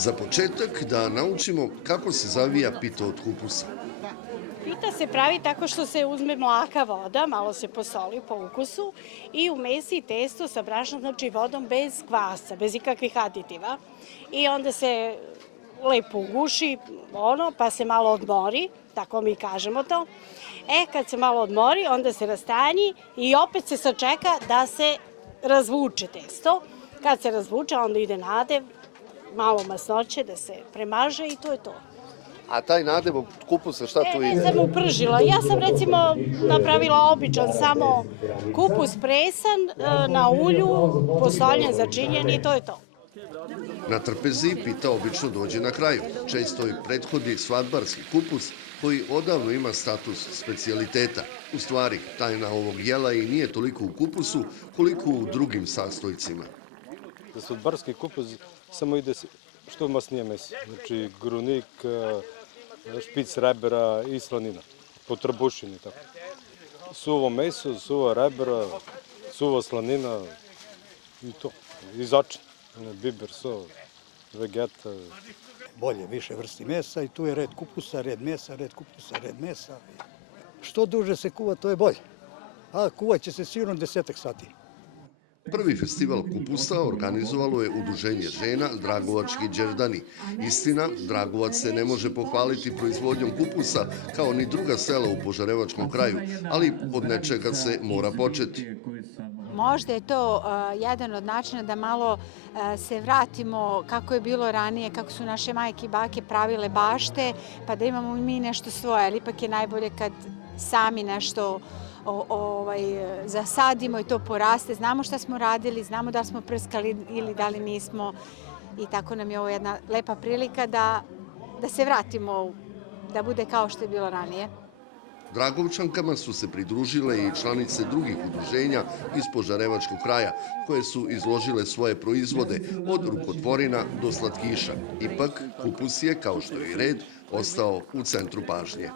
Za početak da naučimo kako se zavija pita od kupusa. Pita se pravi tako što se uzme mlaka voda, malo se posoli po ukusu i umesi testo sa brašnom, znači vodom bez kvasa, bez ikakvih aditiva. I onda se lepo uguši, pa se malo odmori, tako mi kažemo to. Kad se malo odmori, onda se rastanji i opet se sačeka da se razvuče testo. Kad se razvuče, onda ide nadev, malo masnoće da se premaže i to je to. A taj nadev od kupusa šta tu ide? Ne sam upržila. Ja sam recimo napravila običan samo kupus presan na ulju, posoljen, začinjen i to je to. Na trpezi pita obično dođe na kraju. Često i prethodi svadbarski kupus koji odavno ima status specijaliteta. U stvari, tajna ovog jela i nije toliko u kupusu koliko u drugim sastojcima. Za svadbarski kupus samo ide što masnije meso. Znači grunik, špic rebera i slanina. Po trbušini tako. Suvo meso, suva rebera, suva slanina i to. I začin. Biber, so, vegeta. Bolje, više vrsti mesa i tu je red kupusa, red mesa, red kupusa, red mesa. Što duže se kuva, to je bolje. A kuvat će se sigurno 10 sati. Prvi festival kupusa organizovalo je Udruženje žena Dragovački Đerdani. Istina, Dragovac se ne može pohvaliti proizvodnjom kupusa kao ni druga sela u Požarevačkom kraju, ali od nečega se mora početi. Možda je to jedan od načina da malo se vratimo kako je bilo ranije, kako su naše majke i bake pravile bašte, pa da imamo mi nešto svoje, ali ipak je najbolje kad sami nešto zasadimo i to poraste. Znamo šta smo radili, znamo da smo prskali ili da li nismo i tako nam je ovo jedna lepa prilika da se vratimo, da bude kao što je bilo ranije. Dragovčankama su se pridružile i članice drugih udruženja iz Požarevačkog kraja, koje su izložile svoje proizvode od rukotvorina do slatkiša. Ipak, kupus je, kao što je i red, ostao u centru pažnje.